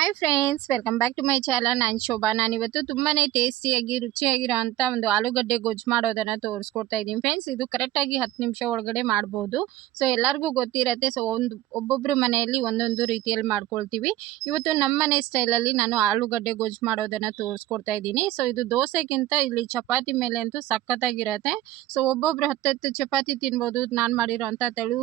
Hi friends welcome back to my channel ನಾನು ಶೋಭಾ. ನಾನು ಇವತ್ತು ತುಂಬಾ ಟೇಸ್ಟಿಯಾಗಿ ರುಚಿಯಾಗಿರೋ ಅಂಥ ಒಂದು ಆಲೂಗಡ್ಡೆ ಗೊಜ್ಜು ಮಾಡೋದನ್ನು ತೋರಿಸ್ಕೊಡ್ತಾ ಇದ್ದೀನಿ ಫ್ರೆಂಡ್ಸ್ ಇದು ಕರೆಕ್ಟಾಗಿ ಹತ್ತು ನಿಮಿಷ ಒಳಗಡೆ ಮಾಡ್ಬೋದು. ಸೊ ಎಲ್ಲರಿಗೂ ಗೊತ್ತಿರತ್ತೆ ಸೊ ಒಂದು ಒಬ್ಬೊಬ್ಬರು ಮನೆಯಲ್ಲಿ ಒಂದೊಂದು ರೀತಿಯಲ್ಲಿ ಮಾಡ್ಕೊಳ್ತೀವಿ. ಇವತ್ತು ನಮ್ಮ ಮನೆ ಸ್ಟೈಲಲ್ಲಿ ನಾನು ಆಲೂಗಡ್ಡೆ ಗೊಜ್ಜು ಮಾಡೋದನ್ನು ತೋರಿಸ್ಕೊಡ್ತಾ ಇದ್ದೀನಿ. ಸೊ ಇದು ದೋಸೆಗಿಂತ ಇಲ್ಲಿ ಚಪಾತಿ ಮೇಲೆ ಅಂತೂ ಸಖತ್ತಾಗಿರತ್ತೆ. ಸೊ ಒಬ್ಬೊಬ್ರು ಹತ್ತತ್ತು ಚಪಾತಿ ತಿನ್ಬೋದು. ನಾನು ಮಾಡಿರೋ ಅಂಥ ತೆಳು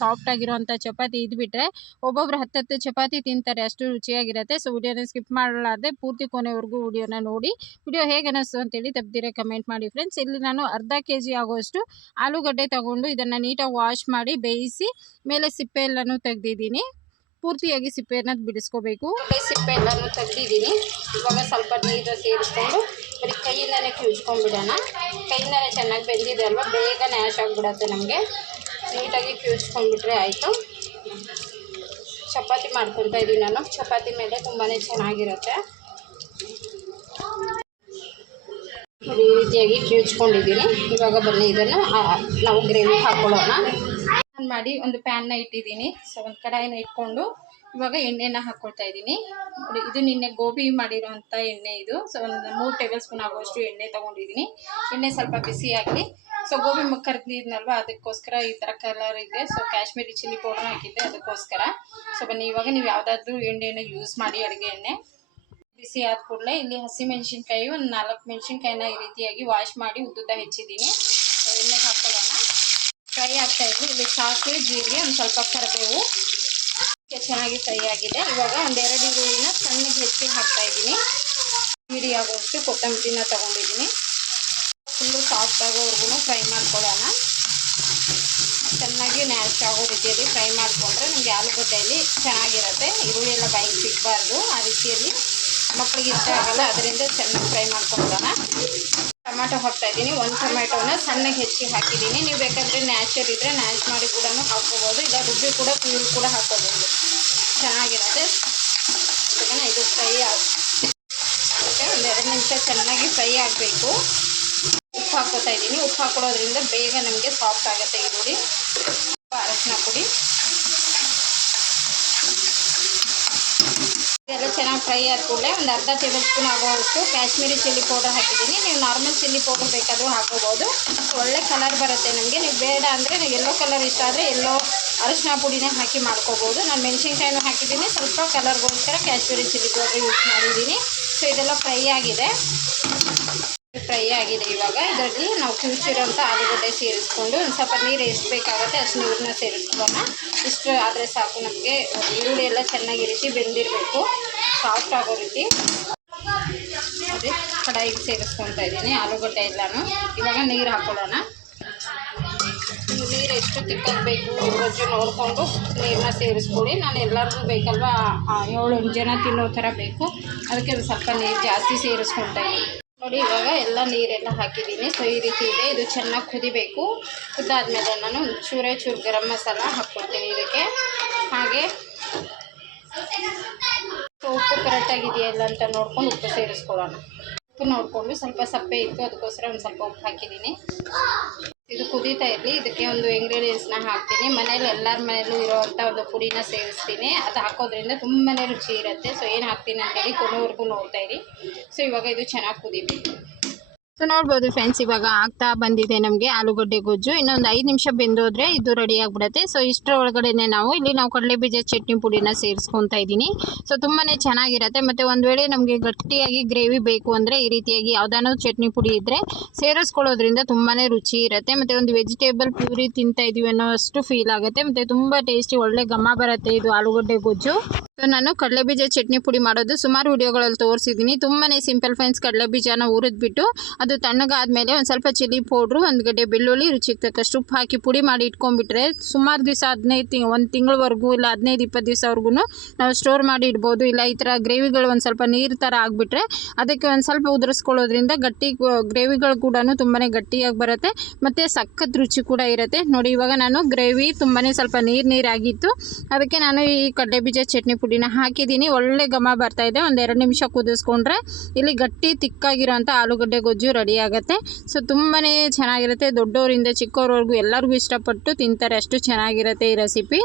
ಸಾಫ್ಟ್ ಆಗಿರೋಂಥ ಚಪಾತಿ ಇದ್ಬಿಟ್ರೆ ಒಬ್ಬೊಬ್ರು ಹತ್ತತ್ತು ಚಪಾತಿ ತಿಂತಾರೆ, ಅಷ್ಟು ರುಚಿಯಾಗಿರುತ್ತೆ. ಸೊ ವಿಡಿಯೋನ ಸ್ಕಿಪ್ ಮಾಡಲಾರ್ದೆ ಪೂರ್ತಿ ಕೊನೆವರೆಗೂ ವಿಡಿಯೋನ ನೋಡಿ. ವಿಡಿಯೋ ಹೇಗೆ ಅನ್ನಿಸ್ತು ಅಂತೇಳಿ ತಪ್ಪದಿರ ಕಮೆಂಟ್ ಮಾಡಿ ಫ್ರೆಂಡ್ಸ್ ಇಲ್ಲಿ ನಾನು ಅರ್ಧ ಕೆ ಜಿ ಆಗೋಷ್ಟು ಆಲೂಗಡ್ಡೆ ತಗೊಂಡು ಇದನ್ನು ನೀಟಾಗಿ ವಾಶ್ ಮಾಡಿ ಬೇಯಿಸಿ ಮೇಲೆ ಸಿಪ್ಪೆ ಎಲ್ಲನೂ ತೆಗೆದಿದ್ದೀನಿ. ಪೂರ್ತಿಯಾಗಿ ಸಿಪ್ಪೆಯನ್ನು ಬಿಡಿಸ್ಕೋಬೇಕು. ಸಿಪ್ಪೆ ಎಲ್ಲನೂ ತೆಗೆದಿದ್ದೀನಿ. ಇವಾಗ ಸ್ವಲ್ಪ ನೀರು ಸೇರಿಸ್ಕೊಂಡು ಬರೀ ಕೈಯಿಂದನೇ ಕಿವುಚ್ಕೊಂಡ್ಬಿಡೋಣ ಕೈಯಿಂದನೇ ಚೆನ್ನಾಗಿ ಬೆಂದಿದೆ ಅಲ್ವಾ? ಬೇಗ ನ್ಯಾಶ್ ಆಗಿಬಿಡತ್ತೆ ನಮಗೆ. ನೀಟಾಗಿ ಕ್ಯೂಸ್ಕೊಂಡ್ಬಿಟ್ರೆ ಆಯಿತು. ಚಪಾತಿ ಮಾಡ್ಕೊತಾ ಇದ್ದೀನಿ ನಾನು. ಚಪಾತಿ ಮೇಲೆ ತುಂಬಾ ಚೆನ್ನಾಗಿರುತ್ತೆ. ಈ ರೀತಿಯಾಗಿ ಕ್ಯೂಚ್ಕೊಂಡಿದ್ದೀನಿ ಇವಾಗ ಬನ್ನಿ, ಇದನ್ನು ನಾವು ಗ್ರೇವಿ ಹಾಕ್ಕೊಳ್ಳೋಣ ನಾನು ಮಾಡಿ ಒಂದು ಪ್ಯಾನ್ನ ಇಟ್ಟಿದ್ದೀನಿ. ಸೊ, ಒಂದು ಕಡಾಯಿನ ಇಟ್ಕೊಂಡು ಇವಾಗ ಎಣ್ಣೆನ ಹಾಕ್ಕೊಳ್ತಾ ಇದ್ದೀನಿ. ಇದು ನಿನ್ನೆ ಗೋಬಿ ಮಾಡಿರೋಂಥ ಎಣ್ಣೆ ಇದು. ಸೊ, ಒಂದು ಮೂರು ಟೇಬಲ್ ಸ್ಪೂನ್ ಆಗುವಷ್ಟು ಎಣ್ಣೆ ತೊಗೊಂಡಿದ್ದೀನಿ. ಎಣ್ಣೆ ಸ್ವಲ್ಪ ಬಿಸಿ ಆಗಲಿ ಸೊ ಗೋಬಿ ಮುಖ ಕರ್ದಿದ್ನಲ್ವ ಅದಕ್ಕೋಸ್ಕರ ಈ ಥರ ಕಲರ್ ಇದೆ. ಸೊ ಕಾಶ್ಮೀರಿ ಚಿಲ್ಲಿ ಪೌಡರ್ ಹಾಕಿದ್ದೆ ಅದಕ್ಕೋಸ್ಕರ. ಸೊ ಬನ್ನಿ, ಇವಾಗ ನೀವು ಯಾವುದಾದ್ರೂ ಎಣ್ಣೆನ ಯೂಸ್ ಮಾಡಿ ಅಡುಗೆ ಎಣ್ಣೆ ಬಿಸಿ ಆದ ಕೂಡಲೇ ಇಲ್ಲಿ ಹಸಿ ಮೆಣಸಿನ್ಕಾಯಿ ಒಂದು ನಾಲ್ಕು ಮೆಣಸಿನ್ಕಾಯಿನ ಈ ರೀತಿಯಾಗಿ ವಾಶ್ ಮಾಡಿ ಉದ್ದುದ್ದ ಹೆಚ್ಚಿದ್ದೀನಿ. ಎಣ್ಣೆ ಹಾಕೊಳ್ಳೋಣ. ಫ್ರೈ ಆಗ್ತಾ ಇದ್ವಿ ಇಲ್ಲಿ ಸಾಸಿವೆ ಜೀರಿಗೆ, ಒಂದು ಸ್ವಲ್ಪ ಕರಿಬೇವು. ಚೆನ್ನಾಗಿ ಫ್ರೈ ಆಗಿದೆ. ಇವಾಗ ಒಂದೆರಡು ಈರುಳ್ಳಿನ ಸಣ್ಣಗೆ ಹೆಚ್ಚಿ ಹಾಕ್ತಾ ಇದ್ದೀನಿ. ಈಡಿ ಆಗೋಷ್ಟು ಕೊತ್ತಂಬರಿನ ತೊಗೊಂಡಿದ್ದೀನಿ. ಸಾಫ್ಟ್ ಆಗೋವರೆಗೂ ಫ್ರೈ ಮಾಡ್ಕೊಳ್ಳೋಣ. ಚೆನ್ನಾಗಿ ನ್ಯಾಸ್ಟ್ ಆಗೋ ರೀತಿಯಲ್ಲಿ ಫ್ರೈ ಮಾಡಿಕೊಂಡ್ರೆ ನಮಗೆ ಆಲೂಗಡ್ಡೆಯಲ್ಲಿ ಚೆನ್ನಾಗಿರುತ್ತೆ. ಈರುಳ್ಳಿ ಎಲ್ಲ ಬಾಯಿಗೆ ಸಿಗಬಾರ್ದು ಆ ರೀತಿಯಲ್ಲಿ ಮಕ್ಕಳಿಗೆ ಇಷ್ಟ ಆಗಲ್ಲ, ಅದರಿಂದ ಚೆನ್ನಾಗಿ ಫ್ರೈ ಮಾಡ್ಕೊಳ್ಳೋಣ ಟೊಮೆಟೊ ಹಾಕ್ತಾ ಇದ್ದೀನಿ. ಒಂದು ಟೊಮೆಟೊನ ಸಣ್ಣಗೆ ಹೆಚ್ಚಿ ಹಾಕಿದ್ದೀನಿ. ನೀವು ಬೇಕಾದರೆ ನ್ಯಾಚರ್ ಇದ್ದರೆ ನ್ಯಾಚ್ ಮಾಡಿ ಕೂಡ ಹಾಕ್ಕೋಬೋದು. ಇಲ್ಲ ರುಬ್ಬಿ ಕೂಡ ಪ್ಯೂರ್ ಕೂಡ ಹಾಕ್ಕೋಬೋದು. ಚೆನ್ನಾಗಿರುತ್ತೆ. ಇದು ಫ್ರೈ ಆಗುತ್ತೆ ಒಂದೆರಡು ನಿಮಿಷ ಚೆನ್ನಾಗಿ ಫ್ರೈ ಆಗಬೇಕು. ಹಾಕ್ಕೋತಾ ಇದ್ದೀನಿ. ಉಪ್ಪು ಹಾಕೊಳ್ಳೋದ್ರಿಂದ ಬೇಗ ನಮಗೆ ಸಾಫ್ಟ್ ಆಗುತ್ತೆ ಈ ಸ್ವಲ್ಪ ಅರಶಿನ ಪುಡಿ. ಇದೆಲ್ಲ ಚೆನ್ನಾಗಿ ಫ್ರೈ ಆದ ಕೂಡಲೇ ಒಂದು ಅರ್ಧ ಟೇಬಲ್ ಸ್ಪೂನ್ ಆಗೋವಷ್ಟು ಕಾಶ್ಮೀರಿ ಚಿಲ್ಲಿ ಪೌಡರ್ ಹಾಕಿದ್ದೀನಿ. ನೀವು ನಾರ್ಮಲ್ ಚಿಲ್ಲಿ ಪೌಡರ್ ಬೇಕಾದರೂ ಹಾಕೋಬೋದು ಒಳ್ಳೆ ಕಲರ್ ಬರುತ್ತೆ ನಮಗೆ. ನೀವು ಬೇಡ ಅಂದರೆ ನೀವು ಎಲ್ಲೋ ಕಲರ್ ಇಷ್ಟ ಆದರೆ ಎಲ್ಲೋ ಅರಶಿನ ಪುಡಿನೇ ಹಾಕಿ ಮಾಡ್ಕೋಬೋದು. ನಾನು ಮೆಣಸಿನ್ಕಾಯಿನೂ ಹಾಕಿದ್ದೀನಿ. ಸ್ವಲ್ಪ ಕಲರ್ಗೋಸ್ಕರ ಕಾಶ್ಮೀರಿ ಚಿಲ್ಲಿ ಪೌಡರ್ ಯೂಸ್ ಮಾಡಿದ್ದೀನಿ. ಸೊ ಇದೆಲ್ಲ ಫ್ರೈ ಆಗಿದೆ. ಫ್ರೈ ಆಗಿದೆ ಇವಾಗ. ಇದರಲ್ಲಿ ನಾವು ಕಿವುಚಿರೋಂಥ ಆಲೂಗಡ್ಡೆ ಸೇರಿಸ್ಕೊಂಡು ಒಂದು ಸ್ವಲ್ಪ ನೀರು ಎಷ್ಟು ಬೇಕಾಗುತ್ತೆ ಅಷ್ಟು ನೀರನ್ನ ಸೇರಿಸ್ಕೊಳ್ಳೋಣ. ಇಷ್ಟು ಆದರೆ ಸಾಕು ನಮಗೆ. ಈರುಳ್ಳಿ ಎಲ್ಲ ಚೆನ್ನಾಗಿ ರೀತಿ ಬೆಂದಿರಬೇಕು. ಸಾಫ್ಟ್ ಆಗೋ ರೀತಿ. ಅದೇ ಕಡಾಯಿಗೆ ಸೇರಿಸ್ಕೊತಾ ಇದ್ದೀನಿ ಆಲೂಗಡ್ಡೆ ಎಲ್ಲಾನು. ಇವಾಗ ನೀರು ಹಾಕೊಳ್ಳೋಣ. ನೀರು ಎಷ್ಟು ತಿಕ್ಕಬೇಕು ಗೊಜ್ಜು ನೋಡಿಕೊಂಡು ನೀರನ್ನ ಸೇರಿಸ್ಕೊಳ್ಳಿ. ನಾನು ಎಲ್ಲರಿಗೂ ಬೇಕಲ್ವಾ? ಏಳು ಜನ ತಿನ್ನೋ ಥರ ಬೇಕು. ಅದಕ್ಕೆ ಒಂದು ಸ್ವಲ್ಪ ನೀರು ಜಾಸ್ತಿ ಸೇರಿಸ್ಕೊತಾ ಇದ್ದೀನಿ. ನೋಡಿ, ಇವಾಗ ಎಲ್ಲ ನೀರೆಲ್ಲ ಹಾಕಿದ್ದೀನಿ. ಸೊ ಈ ರೀತಿ ಇದೆ. ಇದು ಚೆನ್ನಾಗಿ ಕುದಿಬೇಕು. ಕುದಾದ್ಮೇಲೆ ನಾನು ಚೂರೇ ಚೂರು ಗರಂ ಮಸಾಲ ಹಾಕ್ಕೊಳ್ತೀನಿ ಇದಕ್ಕೆ. ಹಾಗೆ. ಸೊ ಉಪ್ಪು ಕರೆಕ್ಟಾಗಿದೆಯಲ್ಲ ಅಂತ ನೋಡ್ಕೊಂಡು ಉಪ್ಪು ಸೇರಿಸ್ಕೊಳ್ಳೋಣ. ಉಪ್ಪು ನೋಡಿಕೊಂಡು ಸ್ವಲ್ಪ ಸಪ್ಪೆ ಇತ್ತು, ಅದಕ್ಕೋಸ್ಕರ ಒಂದು ಸ್ವಲ್ಪ ಉಪ್ಪು ಹಾಕಿದ್ದೀನಿ. ಇದು ಕುದೀತಾ ಇರಲಿ. ಇದಕ್ಕೆ ಒಂದು ಇಂಗ್ರೀಡಿಯೆಂಟ್ಸ್ನ ಹಾಕ್ತೀನಿ. ಮನೇಲಿ ಎಲ್ಲರ ಮನೇಲೂ ಇರೋವಂಥ ಒಂದು ಪುಡಿನ ಸೇರಿಸ್ತೀನಿ ಅದು ಹಾಕೋದ್ರಿಂದ ತುಂಬಾನೇ ರುಚಿ ಇರುತ್ತೆ. ಸೊ ಏನು ಹಾಕ್ತೀನಿ ಅಂತೇಳಿ ಕೊನೆವರೆಗೂ ನೋಡ್ತಾ ಇರಿ. ಸೊ ಇವಾಗ ಇದು ಚೆನ್ನಾಗಿ ಕುದಿಬೇಕು. ಸೊ ನೋಡ್ಬೋದು ಫ್ರೆಂಡ್ಸ್ ಇವಾಗ ಆಗ್ತಾ ಬಂದಿದೆ ನಮಗೆ ಆಲೂಗಡ್ಡೆ ಗೊಜ್ಜು. ಇನ್ನೊಂದು ಐದು ನಿಮಿಷ ಬೆಂದೋದ್ರೆ ಇದು ರೆಡಿ ಆಗಿಬಿಡುತ್ತೆ. ಸೊ ಇಷ್ಟರ ಒಳಗಡೆನೆ ನಾವು, ಇಲ್ಲಿ ನಾವು ಕಡಲೆಬೀಜ ಚಟ್ನಿ ಪುಡಿನ ಸೇರಿಸ್ಕೊತಾ ಇದ್ದೀನಿ. ಸೊ ತುಂಬಾ ಚೆನ್ನಾಗಿರುತ್ತೆ. ಮತ್ತು ಒಂದು ವೇಳೆ ನಮಗೆ ಗಟ್ಟಿಯಾಗಿ ಗ್ರೇವಿ ಬೇಕು ಅಂದರೆ ಈ ರೀತಿಯಾಗಿ ಯಾವುದಾದ್ರು ಚಟ್ನಿ ಪುಡಿ ಇದ್ದರೆ ಸೇರಿಸ್ಕೊಳ್ಳೋದ್ರಿಂದ ತುಂಬಾ ರುಚಿ ಇರುತ್ತೆ. ಮತ್ತು ಒಂದು ವೆಜಿಟೇಬಲ್ ಪ್ಯೂರಿ ತಿಂತಾ ಇದೀವಿ ಅನ್ನೋ ಅಷ್ಟು ಫೀಲ್ ಆಗುತ್ತೆ. ಮತ್ತು ತುಂಬ ಟೇಸ್ಟಿ ಒಳ್ಳೆ ಘಮ ಬರುತ್ತೆ ಇದು ಆಲೂಗಡ್ಡೆ ಗೊಜ್ಜು. ಸೊ ನಾನು ಕಡಲೆಬೀಜ ಚಟ್ನಿ ಪುಡಿ ಮಾಡೋದು ಸುಮಾರು ವಿಡಿಯೋಗಳಲ್ಲಿ ತೋರಿಸಿದ್ದೀನಿ. ತುಂಬಾ ಸಿಂಪಲ್ ಫ್ರೆಂಡ್ಸ್ ಕಡಲೆಬೀಜನ ಹುರಿದ್ಬಿಟ್ಟು ಅದು ತಣ್ಣಗಾದ್ಮೇಲೆ ಒಂದು ಸ್ವಲ್ಪ ಚಿಲ್ಲಿ ಪೌಡ್ರು, ಒಂದು ಗಡ್ಡೆ ಬೆಳ್ಳುಳ್ಳಿ, ರುಚಿಗೆ ತಕ್ಕಷ್ಟು ಉಪ್ಪು ಹಾಕಿ ಪುಡಿ ಮಾಡಿ ಇಟ್ಕೊಂಡ್ಬಿಟ್ರೆ ಸುಮಾರು ದಿವಸ ಹದಿನೈದು ತಿಂಗ್, ಒಂದು ತಿಂಗಳವರೆಗೂ ಇಲ್ಲ ಹದಿನೈದು ಇಪ್ಪತ್ತು ದಿವಸವರೆಗೂ ನಾವು ಸ್ಟೋರ್ ಮಾಡಿ ಇಡ್ಬೋದು. ಇಲ್ಲ ಈ ಥರ ಗ್ರೇವಿಗಳು ಒಂದು ಸ್ವಲ್ಪ ನೀರು ಥರ ಆಗಿಬಿಟ್ರೆ ಅದಕ್ಕೆ ಒಂದು ಸ್ವಲ್ಪ ಉದುರಿಸ್ಕೊಳ್ಳೋದ್ರಿಂದ ಗಟ್ಟಿ ಗ್ರೇವಿಗಳು ಕೂಡ ತುಂಬಾ ಗಟ್ಟಿಯಾಗಿ ಬರುತ್ತೆ ಮತ್ತು ಸಖತ್ ರುಚಿ ಕೂಡ ಇರುತ್ತೆ. ನೋಡಿ ಇವಾಗ ನಾನು ಗ್ರೇವಿ ತುಂಬಾ ಸ್ವಲ್ಪ ನೀರು ನೀರಾಗಿತ್ತು. ಅದಕ್ಕೆ ನಾನು ಈ ಕಡಲೆಬೀಜ ಚಟ್ನಿ ಪುಡಿನ ಹಾಕಿದ್ದೀನಿ. ಒಳ್ಳೆ ಘಮ ಬರ್ತಾ ಇದೆ. ಒಂದು ಎರಡು ನಿಮಿಷ ಕುದಿಸ್ಕೊಂಡ್ರೆ ಇಲ್ಲಿ ಗಟ್ಟಿ ತಿಕ್ಕಾಗಿರೋಂಥ ಆಲೂಗಡ್ಡೆ ಗೊಜ್ಜು ರೆಡಿ ಆಗುತ್ತೆ. ಸೊ ತುಂಬಾ ಚೆನ್ನಾಗಿರುತ್ತೆ. ದೊಡ್ಡವರಿಂದ ಚಿಕ್ಕವ್ರವರೆಗೂ ಎಲ್ಲರಿಗೂ ಇಷ್ಟಪಟ್ಟು ತಿಂತಾರೆ. ಅಷ್ಟು ಚೆನ್ನಾಗಿರುತ್ತೆ ಈ ರೆಸಿಪಿ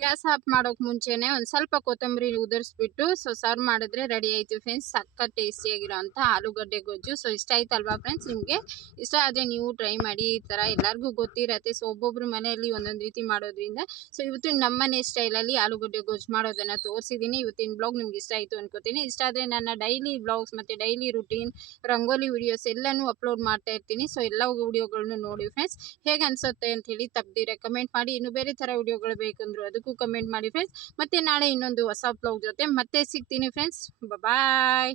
ಗ್ಯಾಸ್ ಆಫ್ ಮಾಡೋಕೆ ಮುಂಚೆನೆ ಒಂದು ಸ್ವಲ್ಪ ಕೊತ್ತಂಬರಿ ಉದುರಿಸ್ಬಿಟ್ಟು ಸೊ ಸರ್ವ್ ಮಾಡಿದ್ರೆ ರೆಡಿ ಆಯ್ತು ಫ್ರೆಂಡ್ಸ್ ಸಖತ್ ಟೇಸ್ಟಿಯಾಗಿರೋವಂಥ ಆಲೂಗಡ್ಡೆ ಗೊಜ್ಜು. ಸೊ ಇಷ್ಟ ಆಯ್ತಲ್ವಾ ಫ್ರೆಂಡ್ಸ್ ನಿಮಗೆ? ಇಷ್ಟ ಆದರೆ ನೀವು ಟ್ರೈ ಮಾಡಿ, ಈ ಥರ ಎಲ್ಲರಿಗೂ ಗೊತ್ತಿರತ್ತೆ. ಸೊ ಒಬ್ಬೊಬ್ರು ಮನೆಯಲ್ಲಿ ಒಂದೊಂದು ರೀತಿ ಮಾಡೋದ್ರಿಂದ ಸೊ ಇವತ್ತಿನ ನಮ್ಮನೆ ಸ್ಟೈಲಲ್ಲಿ ಆಲೂಗಡ್ಡೆ ಗೊಜ್ಜು ಮಾಡೋದನ್ನು ತೋರಿಸಿದ್ದೀನಿ ಇವತ್ತಿನ ಬ್ಲಾಗ್ ನಿಮ್ಗೆ ಇಷ್ಟ ಆಯಿತು ಅನ್ಕೋತೀನಿ. ಇಷ್ಟ ಆದರೆ ನನ್ನ ಡೈಲಿ ಬ್ಲಾಗ್ಸ್ ಮತ್ತು ಡೈಲಿ ರುಟೀನ್ ರಂಗೋಲಿ ವಿಡಿಯೋಸ್ ಎಲ್ಲನೂ ಅಪ್ಲೋಡ್ ಮಾಡ್ತಾ ಇರ್ತೀನಿ. ಸೊ ಎಲ್ಲ ವಿಡಿಯೋಗಳನ್ನು ನೋಡಿ ಫ್ರೆಂಡ್ಸ್ ಹೇಗೆ ಅನ್ಸುತ್ತೆ ಅಂತ ಹೇಳಿ ತಪ್ಪದಿರ ಕಮೆಂಟ್ ಮಾಡಿ. ಇನ್ನು ಬೇರೆ ಥರ ವಿಡಿಯೋಗಳು ಬೇಕಂದ್ರು ಅದಕ್ಕೂ ಕಮೆಂಟ್ ಮಾಡಿ ಫ್ರೆಂಡ್ಸ್ ಮತ್ತೆ ನಾಳೆ ಇನ್ನೊಂದು ಹೊಸ ಬ್ಲಾಗ್ ಜೊತೆ ಮತ್ತೆ ಸಿಗ್ತೀನಿ ಫ್ರೆಂಡ್ಸ್ ಬಾಯ್